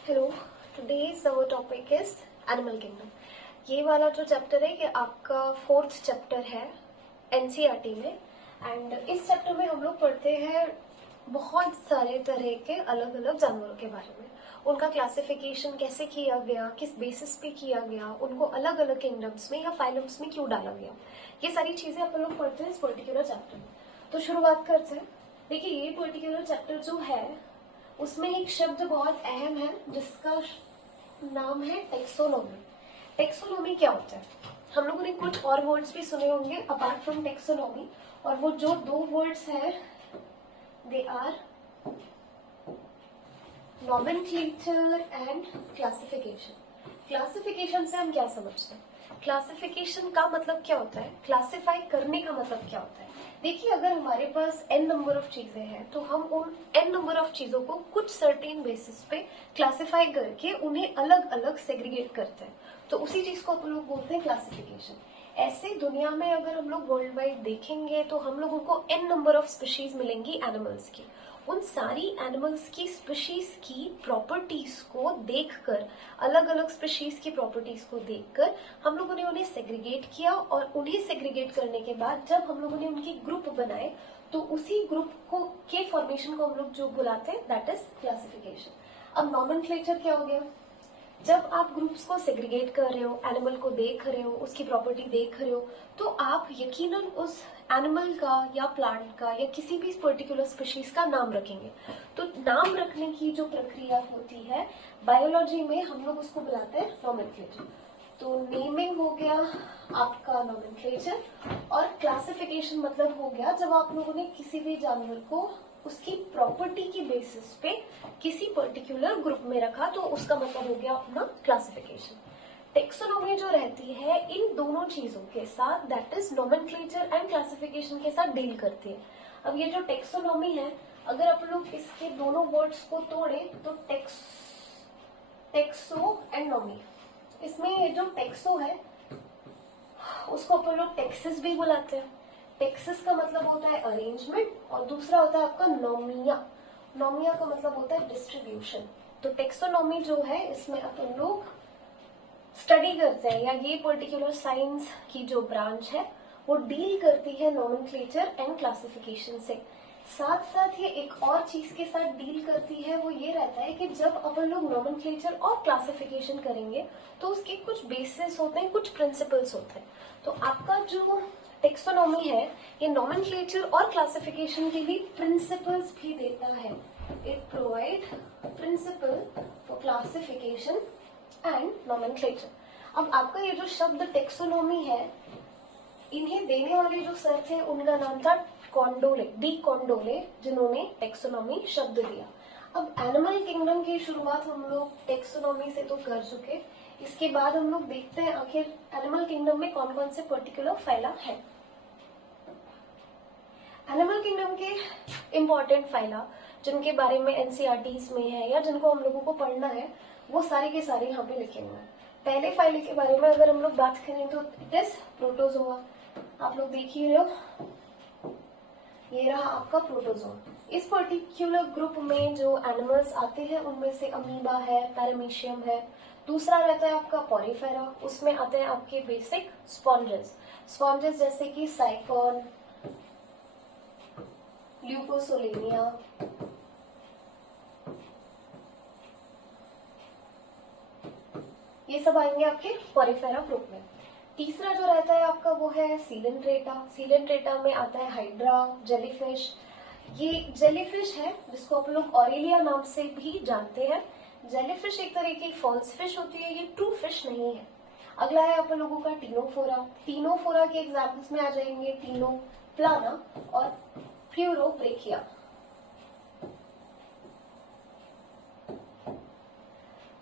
Hello, today's our topic is animal kingdom. ये वाला जो चैप्टर है ये आपका 4th चैप्टर है एनसीईआरटी में। एंड इस चैप्टर में हम लोग पढ़ते हैं बहुत सारे तरह के अलग अलग जानवरों के बारे में, उनका क्लासिफिकेशन कैसे किया गया, किस बेसिस पे किया गया, उनको अलग अलग किंगडम्स में या फाइलम्स में क्यों डाला गया, ये सारी चीजें अपन लोग पढ़ते हैं इस पर्टिकुलर चैप्टर में। तो शुरुआत करते हैं। देखिए, ये पर्टिकुलर चैप्टर जो है उसमें एक शब्द बहुत अहम है जिसका नाम है टेक्सोनॉमी। टेक्सोनॉमी क्या होता है? हम लोगों ने कुछ और वर्ड्स भी सुने होंगे अपार्ट फ्रॉम टेक्सोनॉमी, और वो जो दो वर्ड्स है they are nomenclature and classification. Classification से हम क्या समझते हैं? क्लासिफिकेशन का मतलब क्या होता है, क्लासिफाई करने का मतलब क्या होता है? देखिए, अगर हमारे पास n नंबर ऑफ चीजें हैं तो हम उन n नंबर ऑफ चीजों को कुछ सर्टेन बेसिस पे क्लासिफाई करके उन्हें अलग अलग सेग्रीगेट करते हैं, तो उसी चीज को हम लोग बोलते हैं क्लासिफिकेशन। ऐसे दुनिया में अगर हम लोग वर्ल्ड वाइड देखेंगे तो हम लोगों को n नंबर ऑफ स्पीशीज मिलेंगी एनिमल्स की। उन सारी एनिमल्स की स्पीशीज की प्रॉपर्टीज को देखकर, अलग अलग स्पीशीज की प्रॉपर्टीज को देखकर हम लोगों ने उन्हें सेग्रीगेट किया, और उन्हें सेग्रीगेट करने के बाद जब हम लोगों ने उनकी ग्रुप बनाए तो उसी ग्रुप को के फॉर्मेशन को हम लोग जो बुलाते हैं दैट इज क्लासिफिकेशन। अब नॉमेनक्लेचर क्या हो गया? जब आप ग्रुप्स को सेग्रीगेट कर रहे हो, एनिमल को देख रहे हो, उसकी प्रॉपर्टी देख रहे हो, तो आप यकीनन उस एनिमल का या प्लांट का या किसी भी पर्टिकुलर स्पीशीज का नाम रखेंगे। तो नाम रखने की जो प्रक्रिया होती है बायोलॉजी में, हम लोग उसको बुलाते हैं नॉमेनक्लेचर। तो नेमिंग हो गया आपका नॉमेनक्लेचर, और क्लासिफिकेशन मतलब हो गया जब आप लोगों ने किसी भी जानवर को उसकी प्रॉपर्टी की बेसिस पे किसी पर्टिकुलर ग्रुप में रखा, तो उसका मतलब हो गया अपना क्लासिफिकेशन। टेक्सोनॉमी जो रहती है इन दोनों चीजों के साथ, that is nomenclature and classification के साथ डील करती है। अब ये जो टेक्सोनॉमी है, अगर आप लोग इसके दोनों वर्ड्स को तोड़े तो टेक्सो एंड नॉमी, इसमें ये जो टेक्सो है उसको अपन लोग टेक्सिस भी बुलाते हैं। टेक्सिस का मतलब होता है अरेंजमेंट, और दूसरा होता है आपका नोमिया। नोमिया का मतलब होता है डिस्ट्रीब्यूशन। तो टेक्सोनॉमी जो है इसमें अपन लोग स्टडी करते हैं, या ये पर्टिकुलर साइंस की जो ब्रांच है वो डील करती है नोमेनक्लेचर एंड क्लासिफिकेशन से। साथ साथ ये एक और चीज के साथ डील करती है, वो ये रहता है कि जब अपन लोग नोमेनक्लेचर और क्लासिफिकेशन करेंगे तो उसके कुछ बेसिस होते हैं, कुछ प्रिंसिपल्स होते हैं। तो आपका जो टेक्सोनॉमी है ये नोमेनक्लेचर और क्लासिफिकेशन के भी प्रिंसिपल्स भी देता है। It provide principle for classification and nomenclature. अब आपका ये जो शब्द टेक्सोनॉमी है, इन्हें देने वाले जो सर थे उनका नाम था कॉन्डोले, डी कॉन्डोले, जिन्होंने टेक्सोनॉमी शब्द दिया। अब एनिमल किंगडम की शुरुआत हम लोग टेक्सोनॉमी से तो कर चुके, इसके बाद हम लोग देखते हैं आखिर एनिमल किंगडम में कौन कौन से पर्टिकुलर फाइला है। एनिमल किंगडम के इम्पोर्टेंट फाइला जिनके बारे में एनसीईआरटीज में है या जिनको हम लोगों को पढ़ना है, वो सारे के सारे यहाँ पे लिखे हुए हैं। पहले फाइले के बारे में अगर हम लोग बात करें तो इट इज प्रोटोजोआ। आप लोग देख ही रहे हो, ये रहा आपका प्रोटोजोआ। इस पर्टिकुलर ग्रुप में जो एनिमल्स आते हैं उनमें से अमीबा है, पैरामीशियम है। दूसरा रहता है आपका पॉरीफेरा, उसमें आते हैं आपके बेसिक स्पॉन्जेस। स्पॉन्जेस जैसे कि साइकॉन, ल्यूकोसोलेनिया, ये सब आएंगे आपके पॉरीफेरा ग्रुप में। तीसरा जो रहता है आपका वो है सीलेंट्रेटा। सीलेंट्रेटा में आता है हाइड्रा, जेलीफिश। ये जेलीफिश है जिसको आप लोग ऑरेलिया नाम से भी जानते हैं। जेलीफिश एक तरह की फॉल्स फिश होती है, ये ट्रू फिश नहीं है। अगला है आप लोगों का टीनोफोरा। टीनोफोरा के एग्जाम्पल्स में आ जाएंगे टीनो, प्लाना और फ्यूरोब्रेकिया।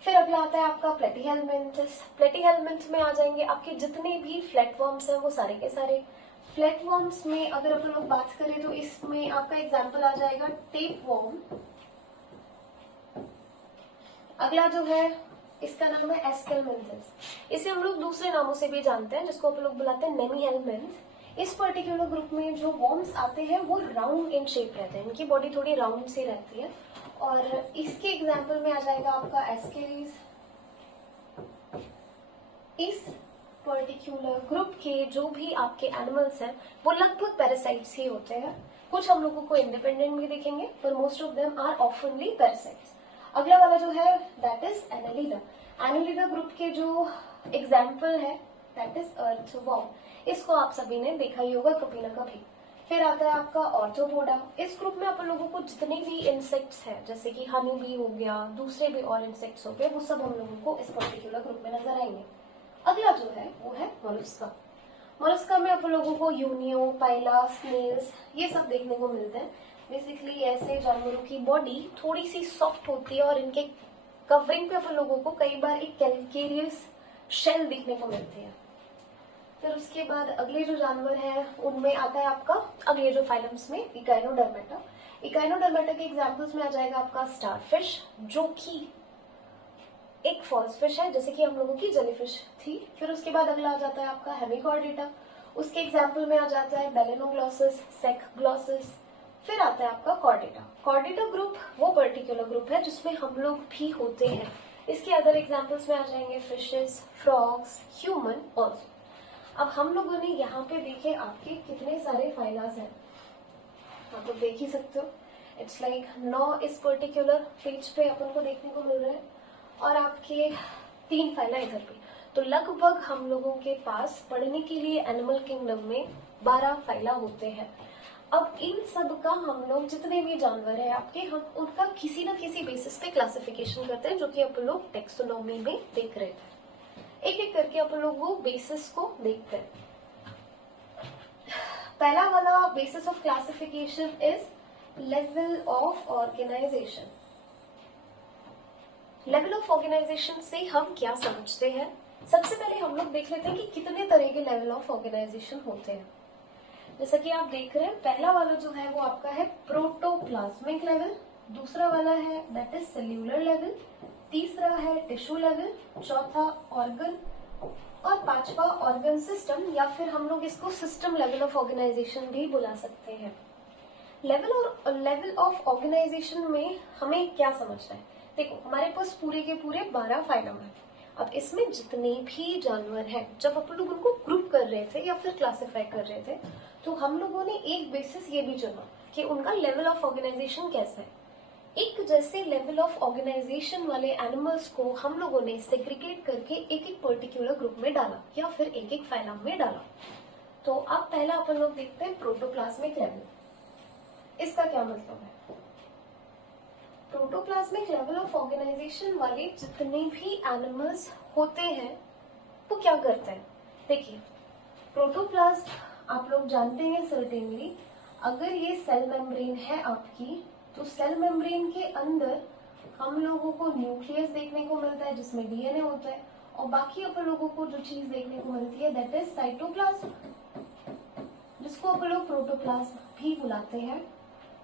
फिर अगला आता है आपका प्लेटीहेल्मिन्थस। प्लेटीहेल्मिन्थ में आ जाएंगे आपके जितने भी फ्लैटवर्म्स हैं वो सारे के सारे। फ्लैटवर्म्स में अगर अपन लोग बात करें तो इसमें आपका एग्जांपल आ जाएगा टेपवर्म। अगला जो है इसका नाम है एस्केलमेंथस। इसे हम लोग दूसरे नामों से भी जानते हैं जिसको अपन लोग बुलाते हैं नेमीहेल्मिन्थ। इस पर्टिकुलर ग्रुप में जो वॉर्म्स आते हैं वो राउंड इन शेप रहते हैं, इनकी बॉडी थोड़ी राउंड सी रहती है। और इसके एग्जाम्पल में आ जाएगा आपका एस्केरीज। इस पर्टिकुलर ग्रुप के जो भी आपके एनिमल्स हैं वो लगभग पैरासाइट्स ही होते हैं। कुछ हम लोगों को इंडिपेंडेंट भी दिखेंगे, पर most of them are oftenly parasites. अगला वाला जो है that is Annelida. Annelida group के जो एग्जाम्पल है दैट इज अर्थवॉर्म। इसको आप सभी ने देखा ही होगा कभी ना कभी। फिर आता है आपका ऑर्थोपोडा। इस ग्रुप में आप लोगों को जितने भी इंसेक्ट्स हैं जैसे कि हनी बी हो गया, दूसरे भी और इंसेक्ट्स हो गए, वो सब हम लोगों को इस पर्टिकुलर ग्रुप में नजर आएंगे। अगला जो है वो है मोलस्का। मोलस्का में आप लोगों को यूनियो, पाइला, स्नेल्स ये सब देखने को मिलते हैं। बेसिकली ऐसे जानवरों की बॉडी थोड़ी सी सॉफ्ट होती है और इनके कवरिंग पे आप लोगों को कई बार एक कैल्केरियस शेल देखने को मिलती है। फिर उसके बाद अगले जो जानवर हैं उनमें आता है आपका अगले जो फाइलम्स में इकाइनोडर्मेटा। इकाइनोडर्मेटा के एग्जांपल्स में आ जाएगा आपका स्टारफिश, जो कि एक फॉल्स फिश है जैसे कि हम लोगों की जेलीफिश थी। फिर उसके बाद अगला आ जाता है आपका हेमिकॉर्डेटा। उसके एग्जाम्पल में आ जाता है बेलेनोग्लॉसिस, सेकग्लॉसिस। फिर आता है आपका कॉर्डेटा। कॉर्डेटा ग्रुप वो पर्टिकुलर ग्रुप है जिसमें हम लोग भी होते हैं। इसके अदर एग्जाम्पल्स में आ जाएंगे फिशेस, फ्रॉग्स, ह्यूमन ऑल्सो। अब हम लोगों ने यहाँ पे देखे आपके कितने सारे फाइलास हैं, आप तो देख ही सकते हो। इट्स लाइक 9 इस पर्टिकुलर पेज पे अपन को देखने को मिल रहे हैं और आपके 3 फाइला इधर पे। तो लगभग हम लोगों के पास पढ़ने के लिए एनिमल किंगडम में 12 फाइला होते हैं। अब इन सब का हम लोग जितने भी जानवर है आपके, हम उनका किसी ना किसी बेसिस पे क्लासिफिकेशन करते हैं, जो कि अपन लोग टेक्सोनॉमी में देख रहे थे। एक एक करके अपन लोग वो बेसिस को देखते हैं। पहला वाला basis of classification is level of organisation. Level of organisation से हम क्या समझते हैं? सबसे पहले हम लोग देख लेते हैं कि कितने तरह के लेवल ऑफ ऑर्गेनाइजेशन होते हैं। जैसा कि आप देख रहे हैं, पहला वाला जो है वो आपका है प्रोटोप्लाज्मिक लेवल, दूसरा वाला है दैट इज सेल्यूलर लेवल, तीसरा है टिश्यू लेवल, चौथा ऑर्गन और पांचवा ऑर्गन सिस्टम, या फिर हम लोग इसको सिस्टम लेवल ऑफ ऑर्गेनाइजेशन भी बुला सकते हैं। लेवल ऑफ ऑर्गेनाइजेशन में हमें क्या समझना है? देखो, हमारे पास पूरे के पूरे 12 फाइलम है। अब इसमें जितने भी जानवर हैं, जब अपन लोग उनको ग्रुप कर रहे थे या फिर क्लासिफाई कर रहे थे, तो हम लोगों ने एक बेसिस ये भी चुना कि उनका लेवल ऑफ ऑर्गेनाइजेशन कैसा है। एक जैसे लेवल ऑफ ऑर्गेनाइजेशन वाले एनिमल्स को हम लोगों ने सेग्रीगेट करके एक एक पर्टिकुलर ग्रुप में डाला या फिर एक एक फाइलम में डाला। तो अब पहला अपन लोग देखते हैं प्रोटोप्लाज्मिक लेवल। इसका क्या मतलब है? प्रोटोप्लाज्मिक लेवल ऑफ ऑर्गेनाइजेशन वाले जितने भी एनिमल्स होते हैं वो क्या करते हैं? देखिए, प्रोटोप्लाज्म आप लोग जानते हैं सर्टेनली, अगर ये सेल मेम्ब्रेन है आपकी, तो सेल मेम्ब्रेन के अंदर हम लोगों को न्यूक्लियस देखने को मिलता है जिसमें डीएनए होता है, और बाकी अपन लोगों को जो चीज देखने को मिलती है दैट इज साइटोप्लाज्म, जिसको अपन लोग प्रोटोप्लाज्म भी बुलाते हैं।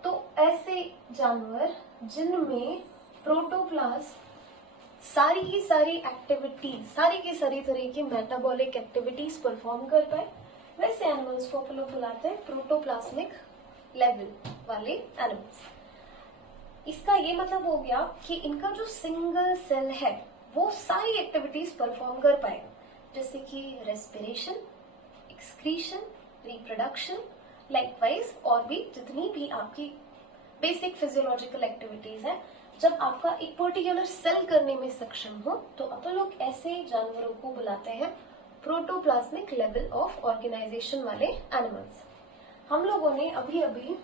तो ऐसे जानवर जिनमें प्रोटोप्लाज्म सारी की सारी एक्टिविटीज, सारी की सारी तरह की मेटाबॉलिक एक्टिविटीज परफॉर्म कर पाए, वैसे एनिमल्स को अपन लोग बुलाते हैं प्रोटोप्लाज्मिक लेवल वाले एनिमल्स। इसका ये मतलब हो गया कि इनका जो सिंगल सेल है वो सारी एक्टिविटीज परफॉर्म कर पाएगा, जैसे कि रेस्पिरेशन, एक्सक्रीशन, रिप्रोडक्शन, लाइकवाइज और भी जितनी भी आपकी बेसिक फिजियोलॉजिकल एक्टिविटीज है। जब आपका एक पर्टिकुलर सेल करने में सक्षम हो, तो अपन लोग ऐसे जानवरों को बुलाते हैं प्रोटोप्लाज्मिक लेवल ऑफ ऑर्गेनाइजेशन वाले एनिमल्स। हम लोगों ने अभी अभी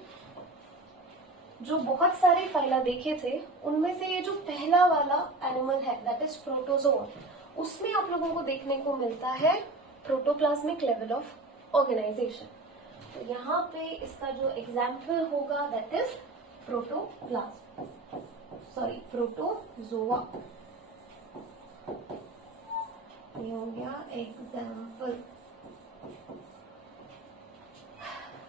जो बहुत सारे फाइला देखे थे, उनमें से ये जो पहला वाला एनिमल है दैट इज प्रोटोजोआ, उसमें आप लोगों को देखने को मिलता है प्रोटोप्लाज्मिक लेवल ऑफ ऑर्गेनाइजेशन। तो यहाँ पे इसका जो एग्जाम्पल होगा दैट इज प्रोटोजोआ। ये हो गया एग्जाम्पल।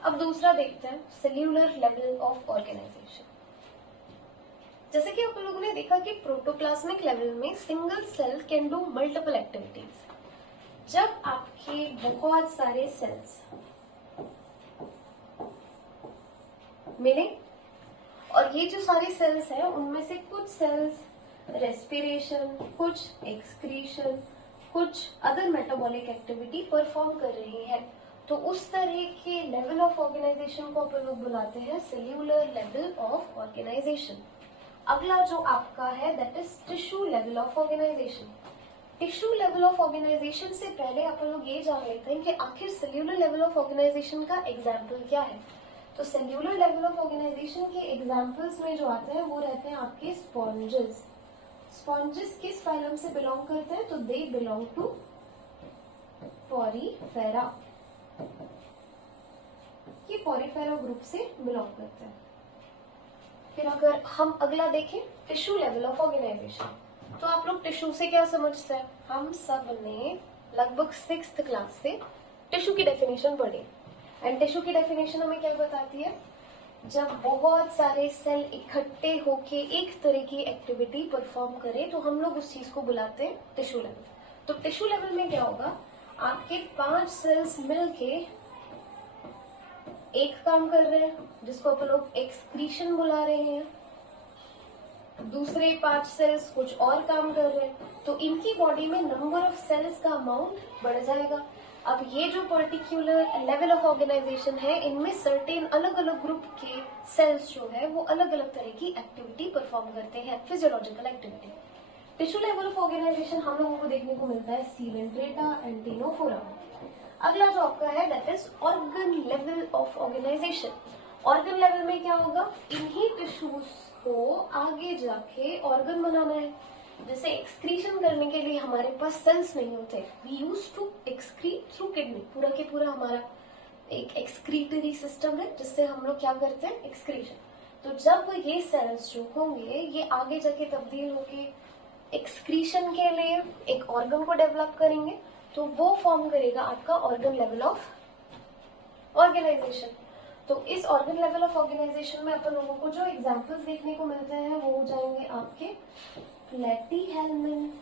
अब दूसरा देखते हैं सेल्यूलर लेवल ऑफ ऑर्गेनाइजेशन। जैसे कि आप लोगों ने देखा कि प्रोटोप्लाज्मिक लेवल में single cell can do multiple activities. जब आपके बहुत सारे सेल्स मिले। और ये जो सारे सेल्स हैं उनमें से कुछ सेल्स रेस्पिरेशन, कुछ एक्सक्रीशन, कुछ अदर मेटाबॉलिक एक्टिविटी परफॉर्म कर रही है। तो उस तरह के लेवल ऑफ ऑर्गेनाइजेशन को अपन लोग बुलाते हैं सेल्यूलर लेवल ऑफ ऑर्गेनाइजेशन। अगला जो आपका है that is tissue level of organisation. Tissue level of organisation से पहले अपन लोग ये जान लेते हैं कि आखिर सेल्यूलर लेवल ऑफ ऑर्गेनाइजेशन का एग्जाम्पल क्या है। तो सेल्यूलर लेवल ऑफ ऑर्गेनाइजेशन के एग्जाम्पल्स में जो आते हैं वो रहते हैं आपके स्पॉन्जेस। स्पॉन्जेस किस फाइलम से बिलोंग करते हैं? तो दे बिलोंग टू पोरीफेरा। ये पोरीफेरा ग्रुप से बिलोंग करते हैं। फिर अगर हम अगला देखें टिश्यू लेवल ऑफ ऑर्गेनाइजेशन, तो आप लोग टिश्यू से क्या समझते हैं? हम सब ने लगभग 6th क्लास से टिश्यू की डेफिनेशन पढ़ी। एंड टिश्यू की डेफिनेशन हमें क्या बताती है? जब बहुत सारे सेल इकट्ठे होके एक तरह की एक्टिविटी परफॉर्म करें तो हम लोग उस चीज को बुलाते हैं टिश्यू लेवल। तो टिश्यू लेवल में क्या होगा? आपके 5 सेल्स मिलके एक काम कर रहे हैं जिसको अपन लोग एक्सक्रीशन बुला रहे हैं, दूसरे 5 सेल्स कुछ और काम कर रहे हैं, तो इनकी बॉडी में नंबर ऑफ सेल्स का अमाउंट बढ़ जाएगा। अब ये जो पर्टिकुलर लेवल ऑफ ऑर्गेनाइजेशन है इनमें सर्टेन अलग अलग ग्रुप के सेल्स जो है वो अलग अलग तरह की एक्टिविटी परफॉर्म करते हैं, physiological activity. Tissue level of organisation हम लोगों को देखने को मिलता है सीलेंट्रेटा एंड टिनोफोरा। अगला जो आपका है that is organ level of organisation. Organ level में क्या होगा? इन्हीं टिश्यूज को आगे जाके ऑर्गन बनाना है। जैसे एक्सक्रीशन करने के लिए हमारे पास सेल्स नहीं होते, we use to excrete through kidney. पूरा के पूरा हमारा एक एक्सक्रीटरी सिस्टम है जिससे हम लोग क्या करते हैं? एक्सक्रीशन। तो जब ये सेल्स जो होंगे ये आगे जाके तब्दील होके एक्सक्रीशन के लिए एक ऑर्गन को डेवलप करेंगे, तो वो फॉर्म करेगा आपका ऑर्गन लेवल ऑफ ऑर्गेनाइजेशन। तो इस ऑर्गन लेवल ऑफ ऑर्गेनाइजेशन में अपन लोगों को जो एग्जांपल्स देखने को मिलते हैं वो हो जाएंगे आपके प्लेटीहेल्मिन्थ।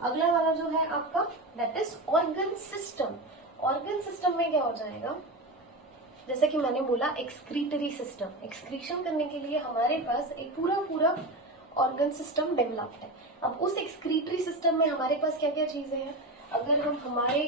अगला वाला जो है आपका that is organ system. Organ system में क्या हो जाएगा? जैसे कि मैंने बोला एक्सक्रीटरी सिस्टम, एक्सक्रीशन करने के लिए हमारे पास एक पूरा ऑर्गन सिस्टम डेवलप्ड है। अब उस एक्सक्रीटरी सिस्टम में हमारे पास क्या क्या चीजें हैं? अगर हम हमारे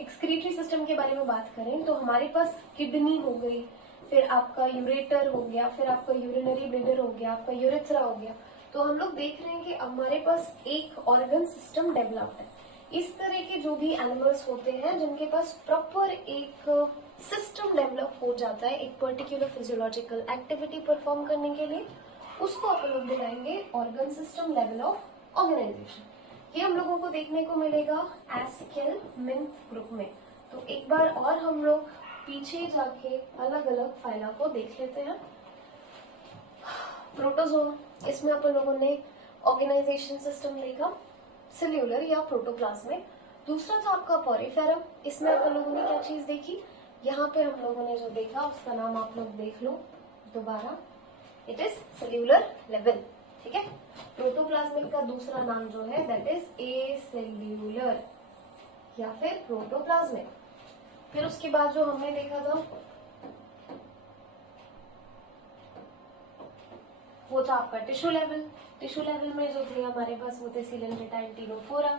एक्सक्रीटरी सिस्टम के बारे में बात करें तो हमारे पास किडनी हो गई, फिर आपका यूरेटर हो गया, फिर आपका यूरिनरी ब्लेडर हो गया, आपका यूरेथ्रा हो गया। तो हम लोग देख रहे हैं कि हमारे पास एक ऑर्गन सिस्टम डेवलप्ड है। इस तरह के जो भी एनिमल्स होते हैं जिनके पास प्रॉपर एक सिस्टम डेवलप हो जाता है एक पर्टिकुलर फिजियोलॉजिकल एक्टिविटी परफॉर्म करने के लिए, उसको अपन लोग बुलाएंगे organ system level of organisation. ये हम लोगों को देखने को मिलेगा एस्केलमिन्थ ग्रुप में। तो एक बार और हम लोग पीछे जाके अलग अलग फाइला को देख लेते हैं। प्रोटोजोआ, इसमें अपन लोगों ने ऑर्गेनाइजेशन सिस्टम देखा सेल्यूलर या प्रोटोप्लाज्मिक। दूसरा था आपका पोरीफेरा, इसमें अपन लोगों ने क्या चीज देखी? यहाँ पे हम लोगों ने जो देखा उसका नाम आप लोग देख लो दोबारा, इट इज सेल्यूलर लेवल। ठीक है। प्रोटोप्लाज्मिक का दूसरा नाम जो है दैट इज एसेल्यूलर या फिर प्रोटोप्लाज्मिक। फिर उसके बाद जो हमने देखा था वो था आपका टिश्यू लेवल। टिश्यू लेवल में जो थे हमारे पास वो थे सीलेंट्रेटा एंड टिनोफोरा।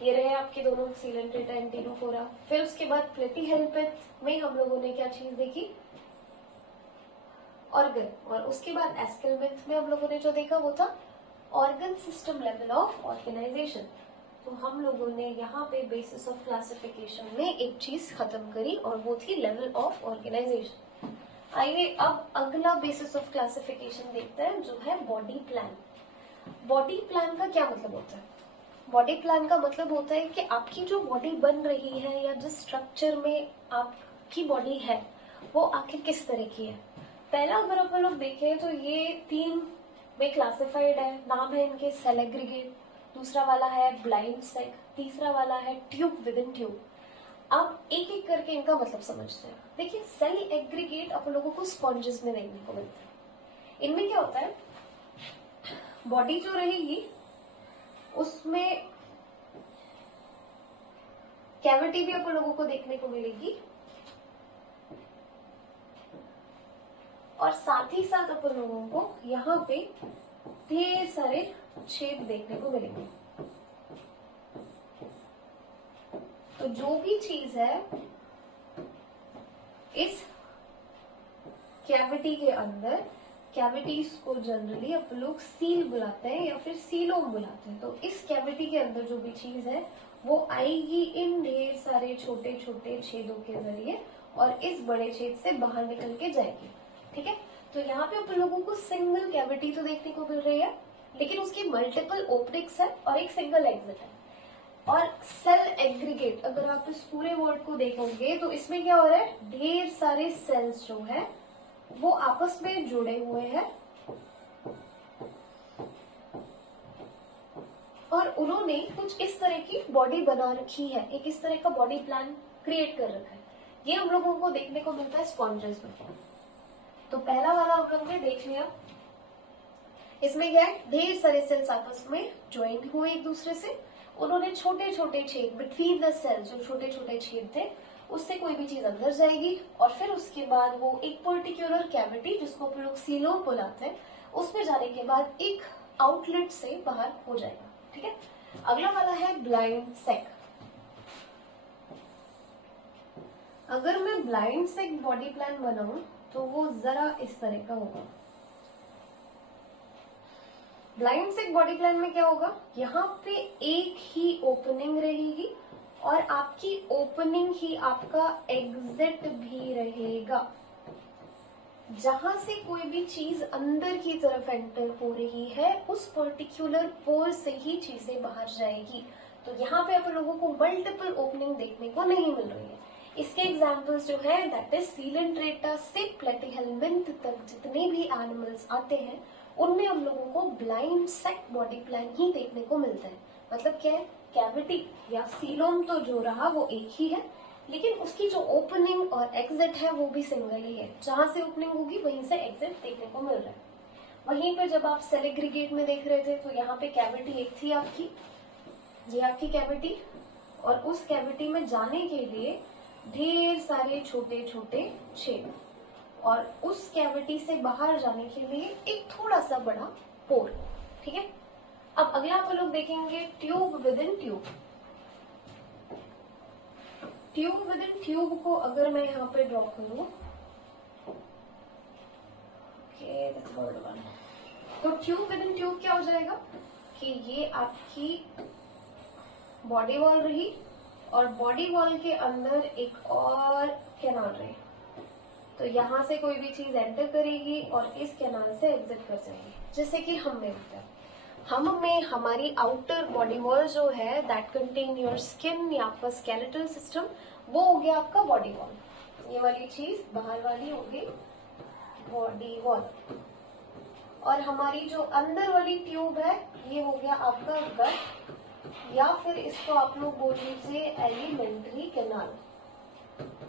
ये रहे आपके दोनों सीलेंट्रेटा एंड टिनोफोरा। फिर उसके बाद प्लेटीहेल्मिन्थ में हम लोगों ने क्या चीज देखी? ऑर्गन। और उसके बाद एस्केलमिन्थ में हम लोगों ने जो देखा वो था organ system level of organisation. तो हम लोगों ने यहाँ पे बेसिस ऑफ क्लासिफिकेशन में एक चीज खत्म करी और वो थी लेवल ऑफ ऑर्गेनाइजेशन। आइए अब अगला बेसिस ऑफ क्लासिफिकेशन देखते हैं जो है बॉडी प्लान। बॉडी प्लान का क्या मतलब होता है? बॉडी प्लान का मतलब होता है कि आपकी जो बॉडी बन रही है या जिस स्ट्रक्चर में आपकी बॉडी है वो आखिर किस तरह की है। पहला अगर अपन लोग देखें तो ये 3 में क्लासिफाइड है। नाम है इनके सेल एग्रीगेट, दूसरा वाला है ब्लाइंड सेक, तीसरा वाला है ट्यूब विद इन ट्यूब। अब एक एक करके इनका मतलब समझते हैं। देखिए सेल एग्रीगेट अपन लोगों को स्पॉन्जेस में देखने को मिलता है। इनमें क्या होता है? बॉडी जो रहेगी उसमें कैविटी भी अपन लोगों को देखने को मिलेगी और साथ ही साथ अपन लोगों को यहाँ पे ढेर सारे छेद देखने को मिलेंगे। तो जो भी चीज है इस कैविटी के अंदर, कैविटीज को जनरली अपन लोग सील बुलाते हैं या फिर सीलोम बुलाते हैं। तो इस कैविटी के अंदर जो भी चीज है वो आएगी इन ढेर सारे छोटे छोटे छेदों के जरिए और इस बड़े छेद से बाहर निकल के जाएगी। ठीक है, तो यहाँ पे अपन लोगों को सिंगल कैविटी तो देखने को मिल रही है, लेकिन उसकी मल्टीपल ओपनिंग्स है और एक सिंगल एग्जिट है। और सेल एग्रीगेट, अगर आप इस पूरे वर्ड को देखोगे तो इसमें क्या हो रहा है, ढेर सारे सेल्स जो है वो आपस में जुड़े हुए हैं और उन्होंने कुछ इस तरह की बॉडी बना रखी है, एक इस तरह का बॉडी प्लान क्रिएट कर रखा है। ये हम लोगों को देखने को मिलता है स्पॉन्जेस में। तो पहला वाला हम लोगों ने देख लिया, इसमें क्या है, ढेर सारे सेल्स आपस में ज्वाइंट हुए एक दूसरे से, उन्होंने छोटे छोटे छेद बिटवीन द सेल्स, जो छोटे छोटे छेद थे उससे कोई भी चीज अंदर जाएगी और फिर उसके बाद वो एक पर्टिकुलर कैविटी जिसको हम लोग सीलोम बुलाते हैं उसमें जाने के बाद एक आउटलेट से बाहर हो जाएगा। ठीक है, अगला वाला है ब्लाइंड सैक। अगर मैं ब्लाइंड सैक बॉडी प्लान बनाऊं तो वो जरा इस तरह का होगा। ब्लाइंड सैक बॉडी प्लान में क्या होगा, यहाँ पे एक ही ओपनिंग रहेगी और आपकी ओपनिंग ही आपका एग्जिट भी रहेगा। जहां से कोई भी चीज अंदर की तरफ एंटर हो रही है उस पर्टिकुलर पोर से ही चीजें बाहर जाएगी। तो यहाँ पे आप लोगों को मल्टीपल ओपनिंग देखने को नहीं मिल रही है। इसके एग्जाम्पल्स जो है दैट इज सीलेंट्रेटा से प्लेटिहेल्मिंथ तक जितने भी एनिमल्स आते हैं उनमें हम लोगों को ब्लाइंड सैक बॉडी प्लान ही देखने को मिलता है। मतलब क्या है, कैविटी या सीलोम तो जो रहा वो एक ही है, लेकिन उसकी जो ओपनिंग और एग्जिट है वो भी सिंगल ही है। जहां से ओपनिंग होगी वहीं से एग्जिट देखने को मिल रहा है। वहीं पर जब आप सेल एग्रीगेट में देख रहे थे तो यहाँ पे कैविटी एक थी आपकी, ये आपकी कैविटी, और उस कैविटी में जाने के लिए ढेर सारे छोटे छोटे छेद और उस कैविटी से बाहर जाने के लिए एक थोड़ा सा बड़ा पोर। ठीक है, अब अगला आप लोग देखेंगे tube within tube. Tube within tube को अगर मैं यहाँ पे ड्रॉ करूं, तो ट्यूब विद इन ट्यूब क्या हो जाएगा कि ये आपकी बॉडी वॉल रही और बॉडी वॉल के अंदर एक और कैनाल रही। तो यहाँ से कोई भी चीज एंटर करेगी और इस कैनाल से एग्जिट कर जाएगी, जैसे कि हम में होता है। हम में हमारी आउटर बॉडी वॉल जो है दैट कंटेन योर स्किन या आपका स्केलेटल सिस्टम, वो हो गया आपका बॉडी वॉल। ये वाली चीज बाहर वाली होगी बॉडी वॉल, और हमारी जो अंदर वाली ट्यूब है ये हो गया आपका गट, या फिर इसको आप लोग बोल लीजिए एलिमेंट्री कैनाल।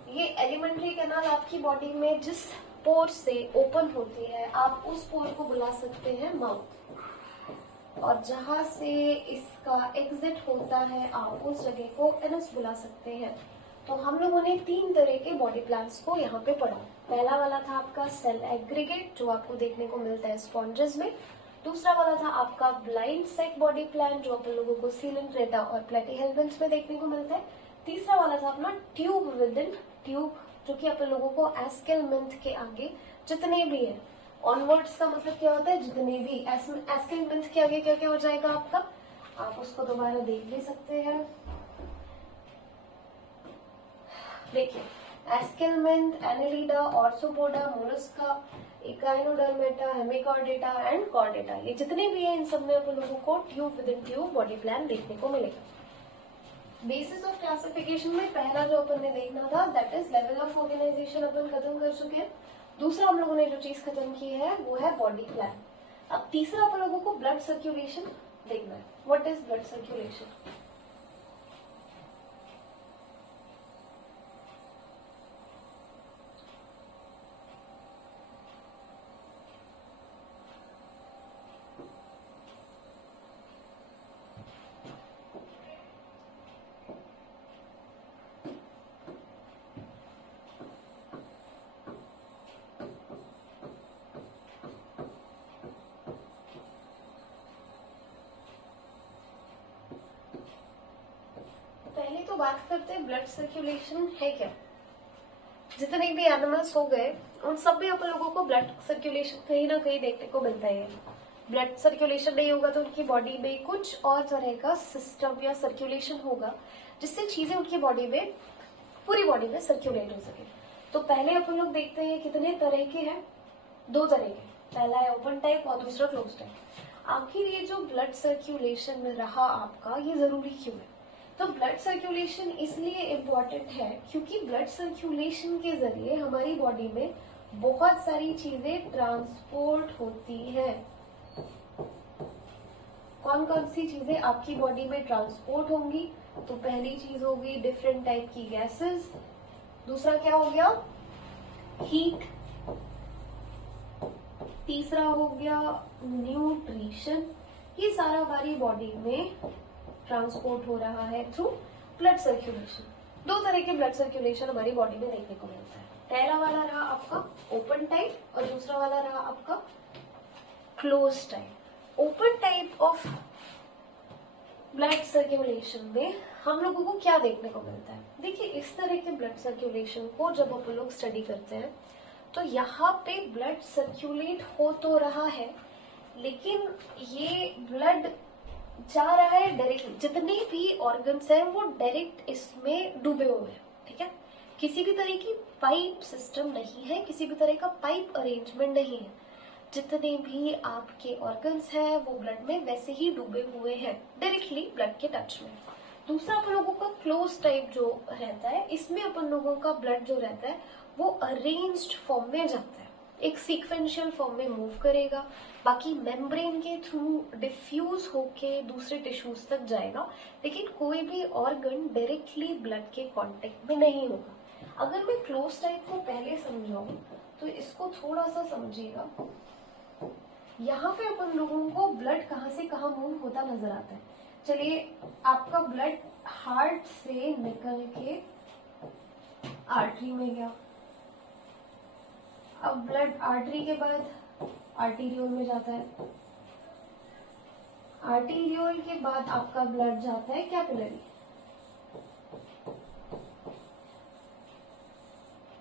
ये एलिमेंट्री कैनाल आपकी बॉडी में जिस पोर से ओपन होती है आप उस पोर को बुला सकते हैं माउथ, और जहां से इसका एग्जिट होता है आप उस जगह को एनस बुला सकते हैं। तो हम लोगों ने 3 तरह के बॉडी प्लान्स को यहाँ पे पढ़ा। पहला वाला था आपका सेल एग्रीगेट जो आपको देखने को मिलता है स्पॉन्जेस में। दूसरा वाला था आपका ब्लाइंड सैक बॉडी प्लान जो आप लोगों को सीलेंट्रेटा और प्लेटिहेल्मिंथ में देखने को मिलता है। तीसरा वाला था अपना ट्यूब विद इन ट्यूब जो कि आप लोगों को एस्केलमेंथ के आगे जितने भी है, ऑनवर्ड्स का मतलब क्या होता है, जितने भी, एस्केलमेंथ के आगे क्या क्या हो जाएगा आपका, आप उसको दोबारा देख भी सकते हैं। देखिए aschelminthes, annelida, arthropoda, mollusca, echinodermata, hemichordata and chordata, ये जितने भी हैं इन सब में आप लोगों को tube within tube body plan देखने को मिलेगा। बेसिस ऑफ क्लासिफिकेशन में पहला जो अपन ने देखना था that is level of organisation अपन खत्म कर चुके हैं। दूसरा हम लोगों ने जो चीज खत्म की है वो है बॉडी प्लान। अब तीसरा अपन लोगों को ब्लड सर्कुलेशन देखना है। What is blood circulation? बात करते हैं ब्लड सर्कुलेशन है क्या। जितने भी एनिमल्स हो गए उन सब में अपन लोगों को ब्लड सर्कुलेशन कहीं ना कहीं देखने को मिलता है। ब्लड सर्कुलेशन नहीं होगा तो उनकी बॉडी में कुछ और तरह का सिस्टम या सर्कुलेशन होगा जिससे चीजें उनकी बॉडी में, पूरी बॉडी में सर्कुलेट हो सके। तो पहले अपन लोग देखते हैं कितने तरह के हैं, 2 तरह के, पहला है ओपन टाइप और दूसरा क्लोज टाइप। आखिर ये जो ब्लड सर्कुलेशन में रहा आपका, ये जरूरी क्यों है? तो ब्लड सर्कुलेशन इसलिए इम्पोर्टेंट है क्योंकि ब्लड सर्कुलेशन के जरिए हमारी बॉडी में बहुत सारी चीजें ट्रांसपोर्ट होती हैं। कौन कौन सी चीजें आपकी बॉडी में ट्रांसपोर्ट होंगी? तो पहली चीज होगी डिफरेंट टाइप की गैसेस, दूसरा क्या हो गया, हीट, तीसरा हो गया न्यूट्रिशन। ये सारा हमारी बॉडी में ट्रांसपोर्ट हो रहा है थ्रू ब्लड सर्कुलेशन। 2 तरह के ब्लड सर्कुलेशन हमारी बॉडी में देखने को मिलता है। पहला वाला रहा आपका ओपन टाइप और दूसरा वाला रहा आपका close type. Open type of blood circulation में हम लोगों को क्या देखने को मिलता है? देखिए, इस तरह के ब्लड सर्कुलेशन को जब अपन लोग स्टडी करते हैं तो यहाँ पे ब्लड सर्कुलेट हो तो रहा है, लेकिन ये ब्लड जा रहा है डायरेक्टली, जितने भी ऑर्गन्स हैं वो डायरेक्ट इसमें डूबे हुए हैं। ठीक है, किसी भी तरह की पाइप सिस्टम नहीं है, किसी भी तरह का पाइप अरेंजमेंट नहीं है। जितने भी आपके ऑर्गन्स हैं वो ब्लड में वैसे ही डूबे हुए हैं, डायरेक्टली ब्लड के टच में। दूसरा अपन लोगों का क्लोज टाइप जो रहता है, इसमें अपन लोगों का ब्लड जो रहता है वो अरेंज्ड फॉर्म में जाता है, एक सीक्वेंशियल फॉर्म में मूव करेगा, बाकी मेम्ब्रेन के थ्रू डिफ्यूज होके दूसरे टिश्यूज तक जाएगा, लेकिन कोई भी ऑर्गन डायरेक्टली ब्लड के कांटेक्ट में नहीं होगा। अगर मैं क्लोज टाइप को पहले समझाऊं तो इसको थोड़ा सा समझिएगा। यहाँ पे अपन लोगों को ब्लड कहाँ से कहाँ मूव होता नजर आता है। चलिए, आपका ब्लड हार्ट से निकल के आर्टरी में गया, अब ब्लड आर्टरी के बाद आर्टीरियोल में जाता है, आर्टीरियोल के बाद आपका ब्लड जाता है कैपिलरी,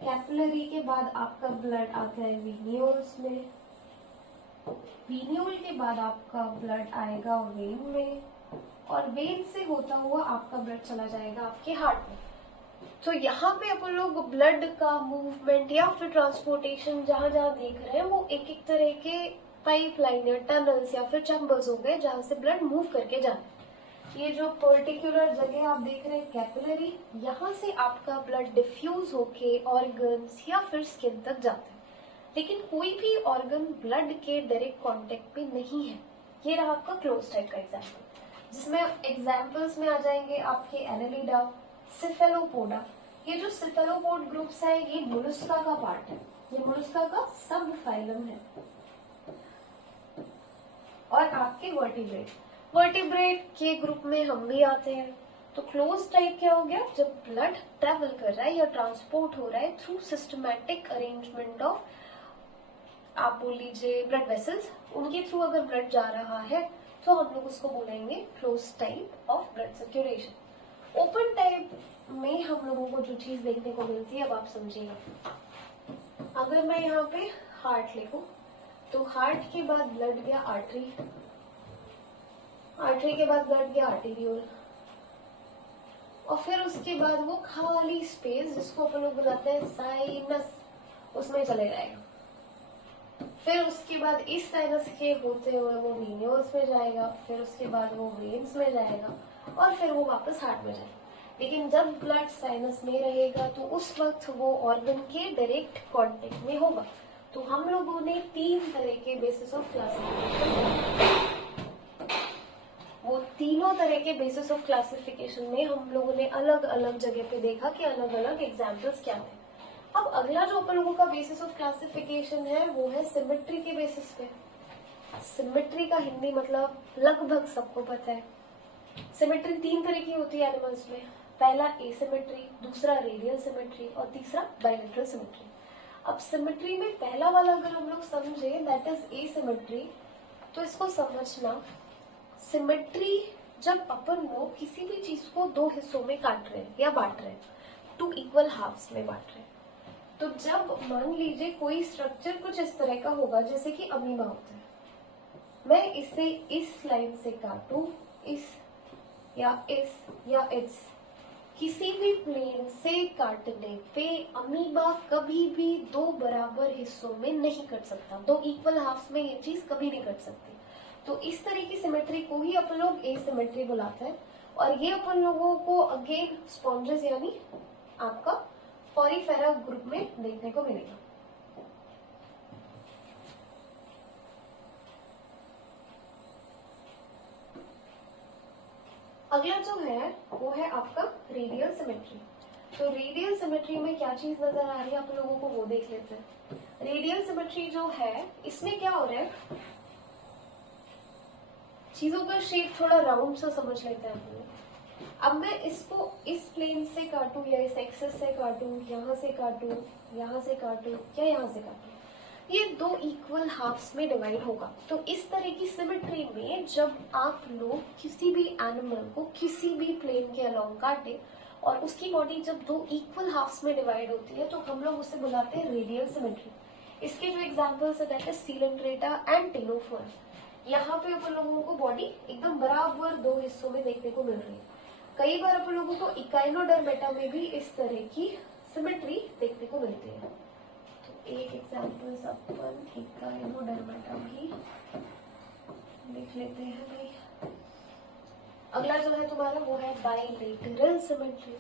कैपिलरी के बाद आपका ब्लड आता है वीन्यूल्स में, वीन्यूल के बाद आपका ब्लड आएगा वेन में, और वेन से होता हुआ आपका ब्लड चला जाएगा आपके हार्ट में। तो यहाँ पे अपन लोग ब्लड का मूवमेंट या फिर ट्रांसपोर्टेशन जहां जहां देख रहे हैं वो एक एक तरह के पाइपलाइन या टनल्स या फिर चैम्बर्स हो गए जहां से ब्लड मूव करके जाता है। ये जो पर्टिकुलर जगह आप देख रहे हैं कैपिलरी, यहाँ से आपका ब्लड डिफ्यूज होके ऑर्गन्स या फिर स्किन तक जाता है, लेकिन कोई भी ऑर्गन ब्लड के डायरेक्ट कांटेक्ट में नहीं है। ये रहा आपका क्लोज टाइप का एग्जाम्पल, जिसमें एग्जाम्पल्स में आ जाएंगे आपके एनेलिडा, सिफेलोपोडा। ये जो सिफेलोपोड ग्रुप्स है ये मोलस्का का पार्ट है, ये मोलस्का का सब फाइलम है। और आपके वर्टिब्रेट, वर्टिब्रेट के ग्रुप में हम भी आते हैं। तो क्लोज टाइप क्या हो गया? जब ब्लड ट्रेवल कर रहा है या ट्रांसपोर्ट हो रहा है थ्रू सिस्टमैटिक अरेंजमेंट ऑफ, आप बोल लीजिए ब्लड वेसल्स, उनके थ्रू अगर ब्लड जा रहा है तो हम लोग उसको बोलेंगे close type of blood circulation. Open type में हम लोगों को जो चीज देखने को मिलती है, अब आप समझिएगा। अगर मैं यहाँ पे हार्ट लिखूं तो हार्ट के बाद ब्लड गया आर्टरी, आर्टरी के बाद ब्लड गया आर्टीरियोल, और फिर उसके बाद वो खाली स्पेस जिसको अपन लोग बुलाते हैं साइनस, उसमें चले जाएगा। फिर उसके बाद इस साइनस के होते हुए वो वीन्यूल्स में जाएगा, फिर उसके बाद वो वेन्स में जाएगा, और फिर वो वापस हार्ट में जाएगा। लेकिन जब ब्लड साइनस में रहेगा तो उस वक्त वो ऑर्गन के डायरेक्ट कांटेक्ट में होगा। तो हम लोगों ने 3 तरह के बेसिस ऑफ क्लासिफिकेशन, वो तीनों तरह के बेसिस ऑफ क्लासिफिकेशन में हम लोगों ने अलग अलग जगह पे देखा कि अलग अलग एग्जाम्पल्स क्या थे। अब अगला जो अपन लोगों का बेसिस ऑफ क्लासिफिकेशन है वो है सिमेट्री के बेसिस पे। सिमेट्री का हिंदी मतलब लगभग सबको पता है। सिमेट्री 3 तरह की होती है एनिमल्स में, पहला एसिमेट्री, दूसरा रेडियल सिमेट्री और तीसरा बाइलेटरल सिमेट्री। अब सिमेट्री में पहला वाला अगर हम लोग समझे दैट इज एसिमेट्री, तो इसको समझना, सिमेट्री जब अपन लोग किसी भी चीज को दो हिस्सों में काट रहे हैं या बांट रहे हैं, टू इक्वल हाफ्स में बांट रहे हैं, तो जब मान लीजिए कोई स्ट्रक्चर कुछ इस तरह का होगा जैसे कि अमीबा होता है, मैं इसे इस लाइन से काटूं, इस या इस किसी भी प्लेन से काटने पे अमीबा कभी भी दो बराबर हिस्सों में नहीं कट सकता, दो इक्वल हाफ्स में ये चीज कभी नहीं कट सकती। तो इस तरह की सिमेट्री को ही अपन लोग एसिमेट्री बुलाते हैं, और ये अपन लोगों को अगेन स्पॉन्जेस यानी आपका पॉरीफेरा ग्रुप में देखने को मिलेगा। अगला जो है वो है आपका रेडियल सिमेट्री। तो रेडियल सिमेट्री में क्या चीज नजर आ रही है आप लोगों को वो देख लेते हैं। रेडियल सिमेट्री जो है इसमें क्या हो रहा है, चीजों का शेप थोड़ा राउंड सा समझ लेते हैं हम लोग। अब मैं इसको इस प्लेन से काटूं या इस एक्सेस से काटूं, यहाँ से काटूं, यहाँ से काटूं या यहाँ से काटूं, ये दो इक्वल हाफ्स में डिवाइड होगा। तो इस तरह की सिमेट्री में जब आप लोग किसी भी एनिमल को किसी भी प्लेन के अलोंग काटे और उसकी बॉडी जब दो इक्वल हाफ्स में डिवाइड होती है तो हम लोग उसे बुलाते हैं रेडियल सिमेट्री। इसके जो एग्जांपल्स है दैट इज सीलेंट्रेटा एंड टिलोफोरा। यहाँ पे अपन लोगों को बॉडी एकदम बराबर दो हिस्सों में देखने को मिल रही है। कई बार अपन लोगों को इकाइनोडर्मेटा में भी इस तरह की सिमेट्री देखने को मिलती है। तो एक एग्जांपल अपन इकाइनोडर्मेटा भी देख लेते हैं भाई। अगला जो है तुम्हारा वो है बाइलेटरल सिमेट्री।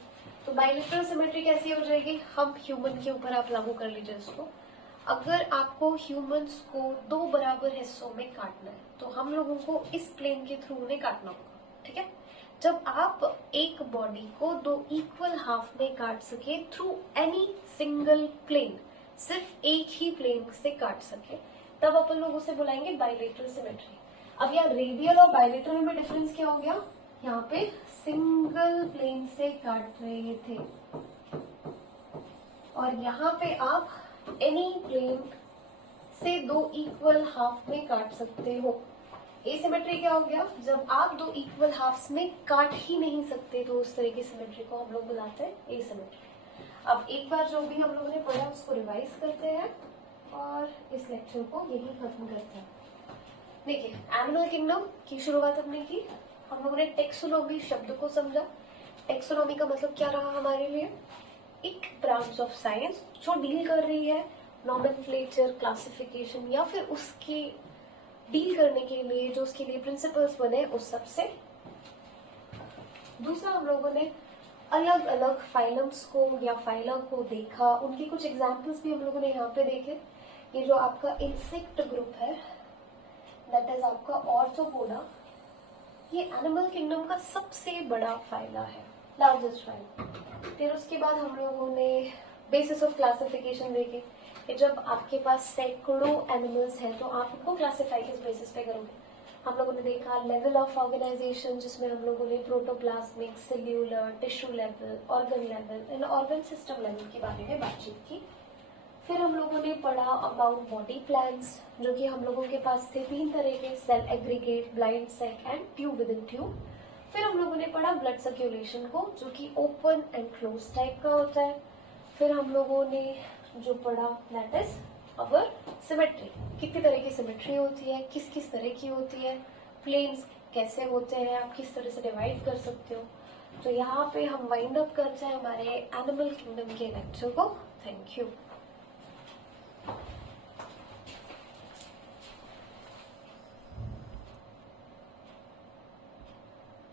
तो बाइलेटरल सिमेट्री कैसी हो जाएगी, हम ह्यूमन के ऊपर आप लागू कर लीजिए इसको। अगर आपको ह्यूमंस को दो बराबर हिस्सों में काटना है तो हम लोगों को इस प्लेन के थ्रू उन्हें काटना होगा, ठीक है। जब आप एक बॉडी को दो इक्वल हाफ में काट सके थ्रू एनी सिंगल प्लेन, सिर्फ एक ही प्लेन से काट सके, तब अपन लोग उसे बुलाएंगे बाइलेटरल सिमेट्री। अब यहाँ रेडियल और बाइलेटरल में डिफरेंस क्या हो गया, यहाँ पे सिंगल प्लेन से काट रहे थे और यहाँ पे आप एनी प्लेन से दो इक्वल हाफ में काट सकते हो। एसिमेट्री क्या हो गया, जब आप दो इक्वल हाफ्स में काट ही नहीं सकते तो उस तरह की सिमेट्री को हम लोग बुलाते हैं एसिमेट्री। अब एक बार जो भी हम लोगों ने पढ़ा उसको रिवाइज करते हैं और इस लेक्चर को यही खत्म करते हैं। देखिए, एनिमल किंगडम की शुरुआत हमने की, हम लोगों ने टेक्सोनॉमी शब्द को समझा। टेक्सोनॉमी का मतलब क्या रहा हमारे लिए, एक ब्रांच ऑफ साइंस जो डील कर रही है नॉमेनक्लेचर, क्लासिफिकेशन या फिर उसकी डील करने के लिए जो उसके लिए प्रिंसिपल्स बने उस सब से। दूसरा, हम लोगों ने अलग अलग फाइलम्स को या फाइला को देखा, उनके कुछ एग्जाम्पल्स भी हम लोगों ने यहाँ पे देखे। ये जो आपका इंसेक्ट ग्रुप है दैट इज आपका ऑर्थोपोडा, ये एनिमल किंगडम का सबसे बड़ा फाइला है, लार्जेस्ट फाइला। फिर उसके बाद हम लोगों ने बेसिस ऑफ क्लासिफिकेशन देखे कि जब आपके पास सैकड़ों एनिमल्स हैं तो आप उनको क्लासिफाई किस बेसिस पे करोगे। हम लोगों ने देखा लेवल ऑफ ऑर्गेनाइजेशन, जिसमें हम लोगों ने protoplasmic, cellular, tissue level, organ level and organ system level के बारे में बातचीत की। फिर हम लोगों ने पढ़ा अबाउट बॉडी प्लान्स, जो कि हम लोगों के पास थे तीन तरह के, cell aggregate, blind sac and tube within tube. फिर हम लोगों ने पढ़ा ब्लड सर्कुलेशन को, जो कि ओपन एंड क्लोज टाइप का होता है। फिर हम लोगों ने जो पढ़ा दैट इज अवर सिमेट्री, कितनी तरह की सिमेट्री होती है, किस किस तरह की होती है, प्लेन्स कैसे होते हैं, आप किस तरह से डिवाइड कर सकते हो। तो यहाँ पे हम वाइंड अप करते हैं हमारे एनिमल किंगडम के लेक्चर को। Thank you.